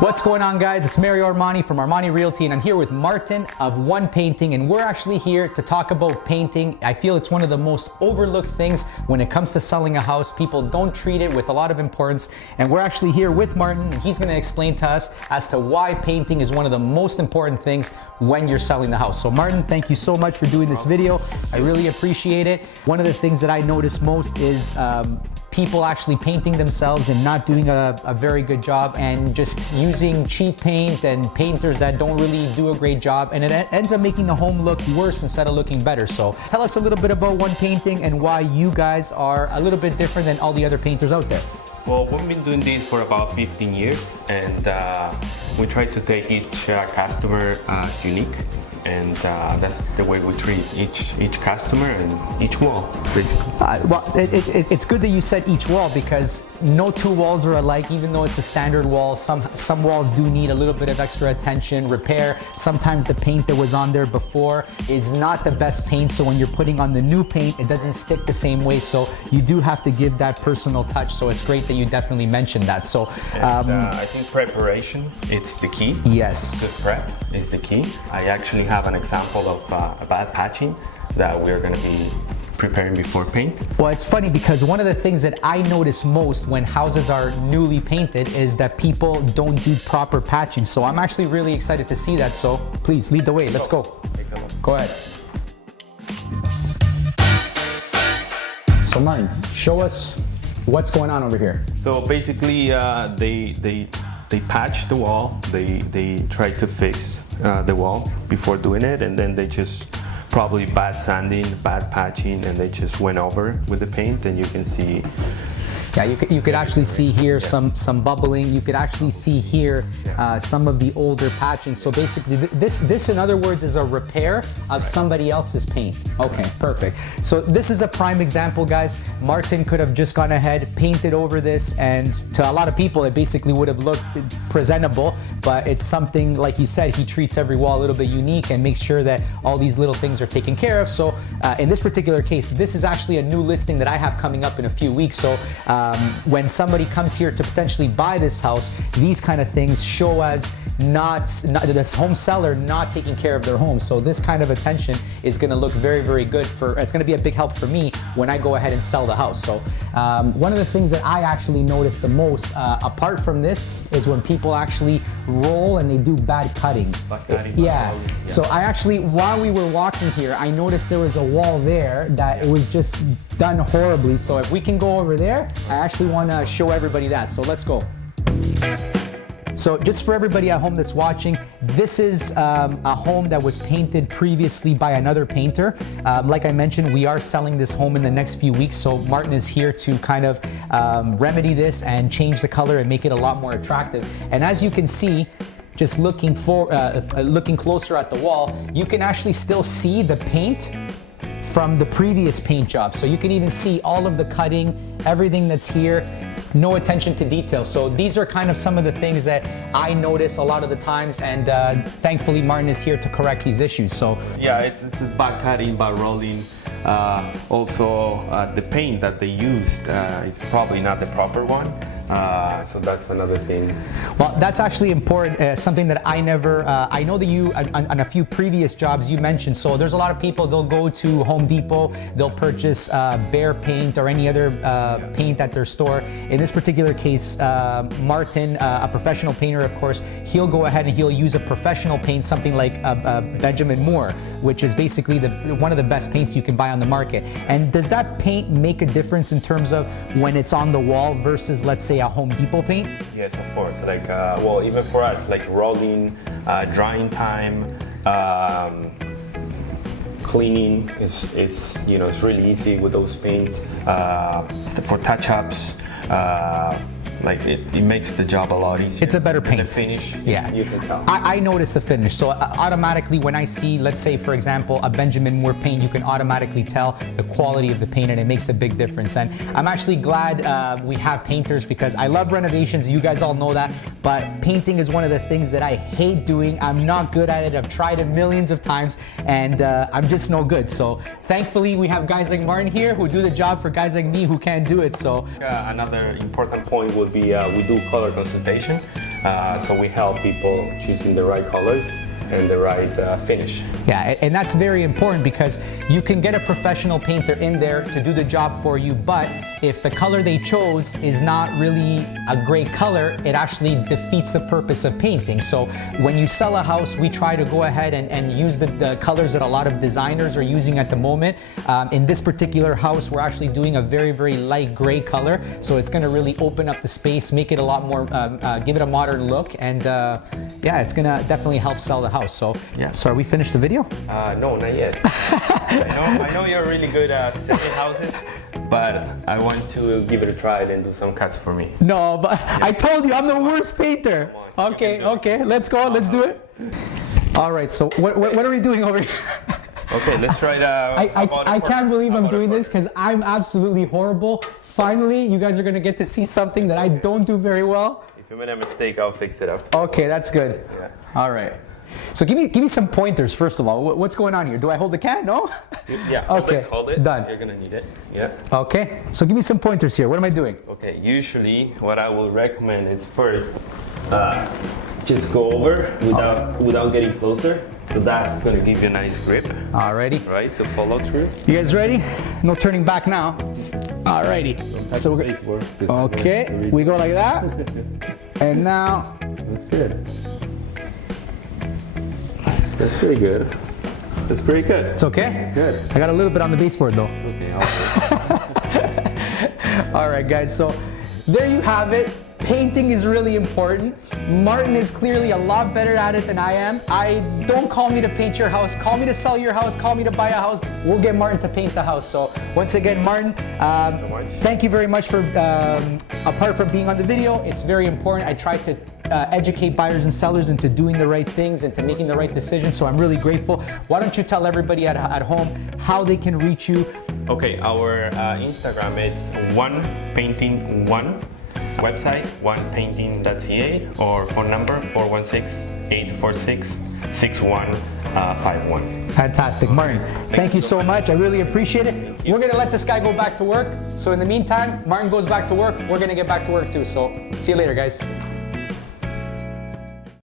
What's going on, guys? It's Armani from Armani Realty, and I'm here with Martin of One Painting, and we're actually here to talk about painting. I feel it's one of the most overlooked things when it comes to selling a house. People don't treat it with a lot of importance, and we're actually here with Martin, and he's gonna explain to us as to why painting is one of the most important things when you're selling the house. So Martin, thank you so much for doing this video. I really appreciate it. One of the things that I notice most is people actually painting themselves and not doing a very good job, and just using cheap paint and painters that don't really do a great job, and it ends up making the home look worse instead of looking better. So tell us a little bit about One Painting and why you guys are a little bit different than all the other painters out there. Well, we've been doing this for about 15 years, and we try to take each customer as unique, and that's the way we treat each customer and each wall, basically. Well, it's good that you said each wall, because no two walls are alike. Even though it's a standard wall, some walls do need a little bit of extra attention, repair. Sometimes the paint that was on there before is not the best paint, so when you're putting on the new paint, it doesn't stick the same way, so you do have to give that personal touch. So it's great that you definitely mentioned that. So I think preparation, it's the key. Yes. The prep is the key. I actually have an example of a bad patching that we're going to be preparing before paint. Well, it's funny because one of the things that I notice most when houses are newly painted is that people don't do proper patching. So I'm actually really excited to see that. So please lead the way. Let's go. Go ahead. So Martin, show us what's going on over here. So basically, they patch the wall. They try to fix the wall before doing it, and then they just probably bad sanding, bad patching, and they just went over with the paint, and you can see. Yeah, you could actually see here some bubbling. You could actually see here some of the older patching. So basically, this in other words is a repair of somebody else's paint. Okay, perfect. So this is a prime example, guys. Martin could have just gone ahead, painted over this, and to a lot of people, it basically would have looked presentable. But it's something, like he said, he treats every wall a little bit unique and makes sure that all these little things are taken care of. So in this particular case, this is actually a new listing that I have coming up in a few weeks. So when somebody comes here to potentially buy this house, these kind of things show as not this home seller not taking care of their home. So this kind of attention is going to look very, very good it's going to be a big help for me when I go ahead and sell the house. So one of the things that I actually notice the most, apart from this, is when people actually roll and they do bad cutting. Yeah. So I actually, while we were walking here, I noticed there was a wall there that it was just done horribly. So if we can go over there, I actually want to show everybody that. So let's go. So just for everybody at home that's watching, this is a home that was painted previously by another painter. Like I mentioned, we are selling this home in the next few weeks, so Martin is here to kind of remedy this and change the color and make it a lot more attractive. And as you can see, just looking closer at the wall, you can actually still see the paint from the previous paint job. So you can even see all of the cutting, everything that's here, no attention to detail. So these are kind of some of the things that I notice a lot of the times, and thankfully Martin is here to correct these issues. So yeah, it's bad cutting, bad rolling. Also, the paint that they used is probably not the proper one. So that's another thing. Well, that's actually important, something that I never, I know that you, on a few previous jobs you mentioned, so there's a lot of people, they'll go to Home Depot, they'll purchase Behr paint or any other paint at their store. In this particular case, Martin, a professional painter, of course, he'll go ahead and he'll use a professional paint, something like Benjamin Moore, which is basically one of the best paints you can buy on the market. And does that paint make a difference in terms of when it's on the wall versus, let's say, a Home Depot paint? Yes, of course. Like, well, even for us, like rolling, drying time, cleaning it's you know, it's really easy with those paints. For touch-ups, Like it makes the job a lot easier. It's a better paint. The finish, Yeah. you can tell. I notice the finish. So automatically when I see, let's say for example, a Benjamin Moore paint, you can automatically tell the quality of the paint, and it makes a big difference. And I'm actually glad we have painters, because I love renovations. You guys all know that. But painting is one of the things that I hate doing. I'm not good at it. I've tried it millions of times, and I'm just no good. So thankfully we have guys like Martin here who do the job for guys like me who can't do it. So another important point would be we do color consultation. So we help people choosing the right colors and the right finish. yeah, and that's very important, because you can get a professional painter in there to do the job for you, but if the color they chose is not really a great color, it actually defeats the purpose of painting. So when you sell a house, we try to go ahead and use the colors that a lot of designers are using at the moment. In this particular house, we're actually doing a very, very light gray color, so it's gonna really open up the space, make it a lot more, give it a modern look, and yeah, it's gonna definitely help sell the house. So, Yeah. So are we finished the video? No, not yet. I know you're really good at selling houses, but I want to give it a try and do some cuts for me. No, but I told you I'm the worst painter. Come on, you Okay, can do it. okay, let's go, let's do it. All right, so what are we doing over here? Okay, let's try the. I can't believe I'm doing this, because I'm absolutely horrible. Finally, you guys are gonna get to see something that I don't do very well. If you made a mistake, I'll fix it up. Okay, that's good. Yeah. All right. So give me some pointers first of all. What's going on here? Do I hold the can? No? Yeah. Okay. Hold it. Done. You're gonna need it. Yeah. Okay. So give me some pointers here. What am I doing? Okay. Usually, what I will recommend is first, just go over without getting closer. So that's gonna give you a nice grip, Alrighty. right? To follow through. You guys ready? No turning back now. Alrighty. So we're okay. We go like that. And now. That's good. That's pretty good. That's pretty good. It's okay? Good. I got a little bit on the baseboard though. Okay. I'll All right, guys, so there you have it. Painting is really important. Martin is clearly a lot better at it than I am. Don't call me to paint your house. Call me to sell your house. Call me to buy a house. We'll get Martin to paint the house. So once again, Martin, so much. thank you very much for, apart from being on the video, it's very important. I try to educate buyers and sellers into doing the right things and to making the right decisions. So I'm really grateful. Why don't you tell everybody at home how they can reach you? Okay, our Instagram is onepainting1, website onepainting.ca, or phone number 416-846-6151. Fantastic. Martin, thank you so much. I really appreciate it. We're going to let this guy go back to work. So in the meantime, Martin goes back to work. We're going to get back to work too. So see you later, guys.